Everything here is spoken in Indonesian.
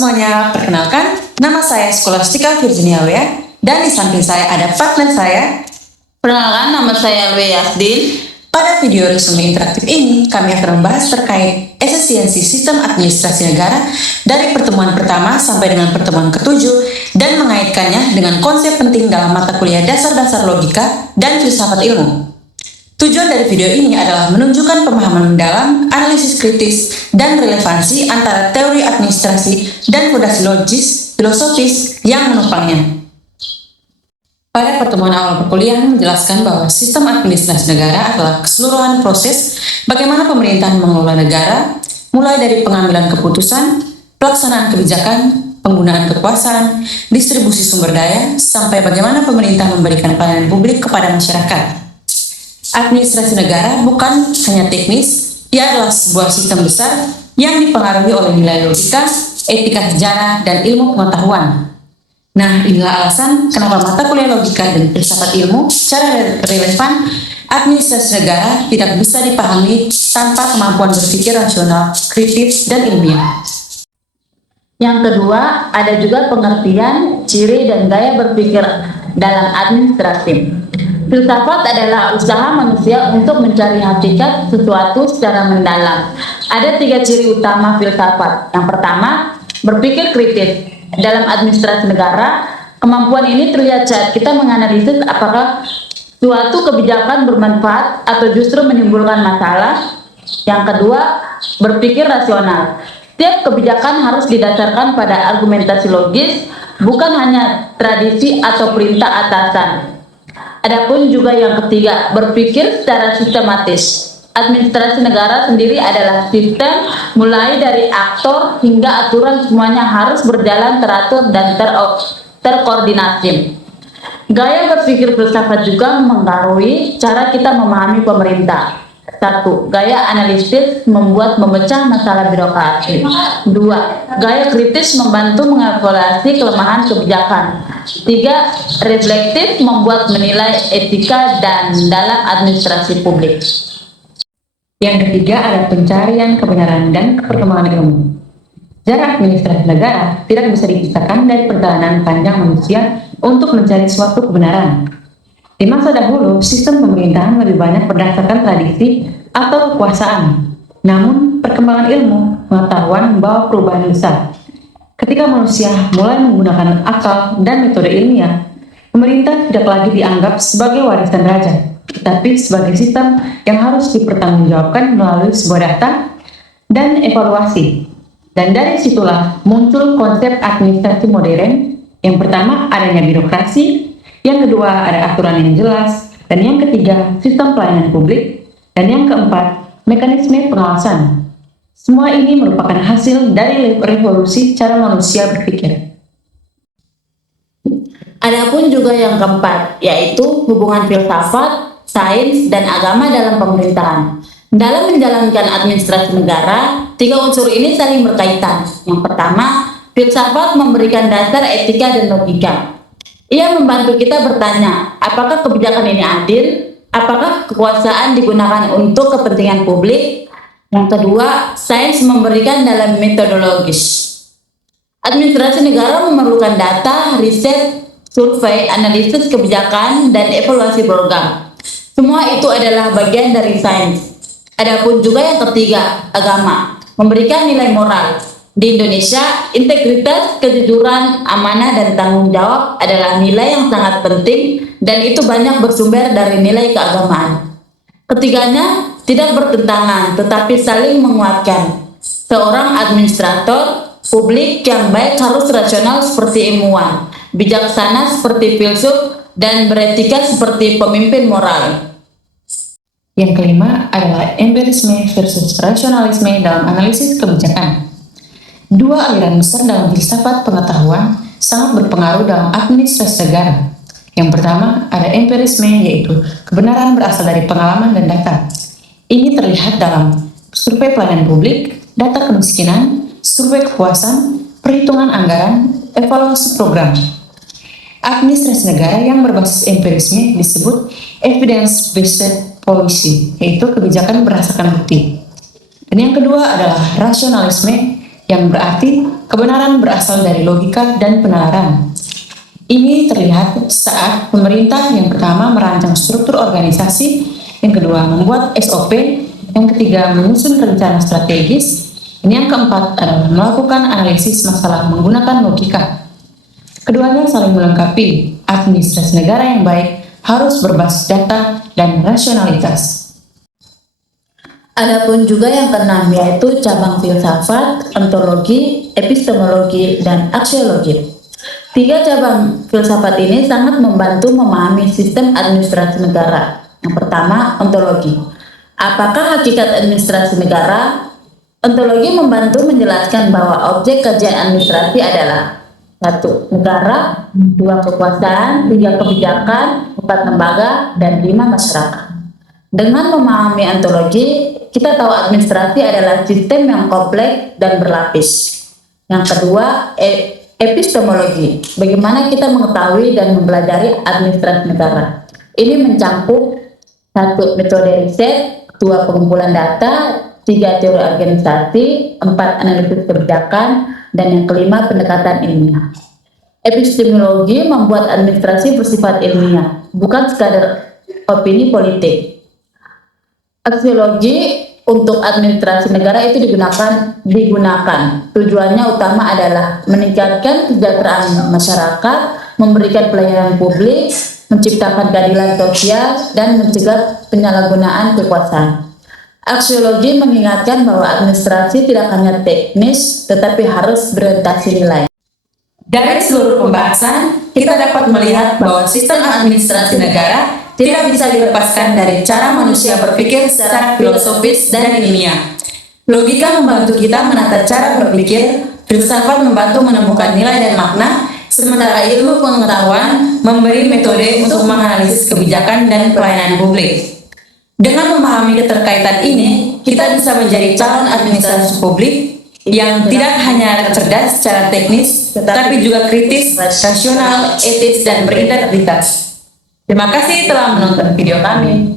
semuanya, perkenalkan, nama saya Scholastica Virginia Wea, dan di samping saya ada partner saya. Perkenalkan, nama saya Alwe Yasdin. Pada video resume interaktif ini, kami akan membahas terkait efisiensi sistem administrasi negara dari pertemuan pertama sampai dengan pertemuan ke-7 dan mengaitkannya dengan konsep penting dalam mata kuliah dasar-dasar logika dan filsafat ilmu. Tujuan dari video ini adalah menunjukkan pemahaman mendalam, analisis kritis, dan relevansi antara teori administrasi dan fondasi logis, filosofis yang menopangnya. Pada pertemuan awal perkuliahan menjelaskan bahwa sistem administrasi negara adalah keseluruhan proses bagaimana pemerintahan mengelola negara, mulai dari pengambilan keputusan, pelaksanaan kebijakan, penggunaan kekuasaan, distribusi sumber daya, sampai bagaimana pemerintah memberikan pelayanan publik kepada masyarakat. Administrasi negara bukan hanya teknis, ia adalah sebuah sistem besar yang dipengaruhi oleh nilai logika, etika sejarah, dan ilmu pengetahuan. Nah, inilah alasan kenapa mata kuliah logika dan filsafat ilmu secara relevan administrasi negara tidak bisa dipahami tanpa kemampuan berpikir rasional, kritis, dan ilmiah. Yang kedua, ada juga pengertian, ciri, dan gaya berpikir dalam administrasi. Filsafat adalah usaha manusia untuk mencari hakikat sesuatu secara mendalam. Ada 3 ciri utama filsafat. Yang pertama, berpikir kritis. Dalam administrasi negara, kemampuan ini terlihat saat kita menganalisis apakah suatu kebijakan bermanfaat atau justru menimbulkan masalah. Yang kedua, berpikir rasional. Setiap kebijakan harus didasarkan pada argumentasi logis, bukan hanya tradisi atau perintah atasan. Adapun juga yang ketiga, berpikir secara sistematis. Administrasi negara sendiri adalah sistem, mulai dari aktor hingga aturan, semuanya harus berjalan teratur dan terkoordinasi. Gaya berpikir filsafat juga mempengaruhi cara kita memahami pemerintah. 1. Gaya analitis memecah masalah birokrasi. 2. Gaya kritis membantu mengevaluasi kelemahan kebijakan. 3. Reflektif membuat menilai etika dan dalam administrasi publik. Yang ketiga ada pencarian kebenaran dan perkembangan ilmu. Sejarah administrasi negara tidak bisa dipisahkan dari perjalanan panjang manusia untuk mencari suatu kebenaran. Di masa dahulu, sistem pemerintahan lebih banyak berdasarkan tradisi atau kekuasaan. Namun, perkembangan ilmu, pengetahuan membawa perubahan besar. Ketika manusia mulai menggunakan akal dan metode ilmiah, pemerintah tidak lagi dianggap sebagai warisan raja, tetapi sebagai sistem yang harus dipertanggungjawabkan melalui sebuah data dan evaluasi. Dan dari situlah muncul konsep administrasi modern. Yang pertama, adanya birokrasi. Yang kedua, ada aturan yang jelas. Dan yang ketiga, sistem pelayanan publik. Dan yang keempat, mekanisme pengawasan. Semua ini merupakan hasil dari revolusi cara manusia berpikir. Adapun juga yang keempat, yaitu hubungan filsafat, sains, dan agama dalam pemerintahan. Dalam menjalankan administrasi negara, 3 unsur ini saling berkaitan. Yang pertama, filsafat memberikan dasar etika dan logika. Ia membantu kita bertanya, apakah kebijakan ini adil? Apakah kekuasaan digunakan untuk kepentingan publik? Yang kedua, sains memberikan dalam metodologis. Administrasi negara memerlukan data, riset, survei, analisis kebijakan, dan evaluasi program. Semua itu adalah bagian dari sains. Adapun juga yang ketiga, agama, memberikan nilai moral. Di Indonesia, integritas, kejujuran, amanah, dan tanggung jawab adalah nilai yang sangat penting dan itu banyak bersumber dari nilai keagamaan. Ketiganya tidak bertentangan tetapi saling menguatkan. Seorang administrator publik yang baik harus rasional seperti ilmuwan, bijaksana seperti filsuf, dan beretika seperti pemimpin moral. Yang kelima adalah empirisme versus rasionalisme dalam analisis kebijakan. 2 aliran besar dalam filsafat pengetahuan sangat berpengaruh dalam administrasi negara. Yang pertama ada empirisme, yaitu kebenaran berasal dari pengalaman dan data. Ini terlihat dalam survei pelayanan publik, data kemiskinan, survei kepuasan, perhitungan anggaran, evaluasi program. Administrasi negara yang berbasis empirisme disebut evidence-based policy, yaitu kebijakan berdasarkan bukti. Dan yang kedua adalah rasionalisme, yang berarti kebenaran berasal dari logika dan penalaran. Ini terlihat saat pemerintah yang pertama merancang struktur organisasi, yang kedua membuat SOP, yang ketiga menyusun rencana strategis, dan yang keempat adalah melakukan analisis masalah menggunakan logika. Keduanya saling melengkapi. Administrasi negara yang baik harus berbasis data dan rasionalitas. Adapun juga yang keenam yaitu cabang filsafat, ontologi, epistemologi, dan aksiologi. Tiga cabang filsafat ini sangat membantu memahami sistem administrasi negara. Yang pertama, ontologi. Apakah hakikat administrasi negara? Ontologi membantu menjelaskan bahwa objek kajian administrasi adalah 1. Negara, 2. Kekuasaan, 3. Kebijakan, 4. Lembaga, dan 5. Masyarakat. Dengan memahami ontologi, kita tahu administrasi adalah sistem yang kompleks dan berlapis. Yang kedua, epistemologi. Bagaimana kita mengetahui dan mempelajari administrasi negara. Ini mencakup 1. Metode riset, 2. Pengumpulan data, 3. Teori organisasi, 4. Analisis kebijakan, dan yang kelima pendekatan ilmiah. Epistemologi membuat administrasi bersifat ilmiah, bukan sekadar opini politik. Aksiologi untuk administrasi negara itu digunakan. Tujuannya utama adalah meningkatkan kesejahteraan masyarakat, memberikan pelayanan publik, menciptakan keadilan sosial, dan mencegah penyalahgunaan kekuasaan. Aksiologi mengingatkan bahwa administrasi tidak hanya teknis, tetapi harus berorientasi nilai. Dari seluruh pembahasan, kita dapat melihat bahwa sistem administrasi negara tidak bisa dilepaskan dari cara manusia berpikir secara filosofis dan ilmiah. Logika membantu kita menata cara berpikir, filsafat membantu menemukan nilai dan makna, sementara ilmu pengetahuan memberi metode untuk menganalisis kebijakan dan pelayanan publik. Dengan memahami keterkaitan ini, kita bisa menjadi calon administrasi publik yang tidak hanya cerdas secara teknis, tetapi juga kritis, rasional, etis, dan berintegritas. Terima kasih telah menonton video kami.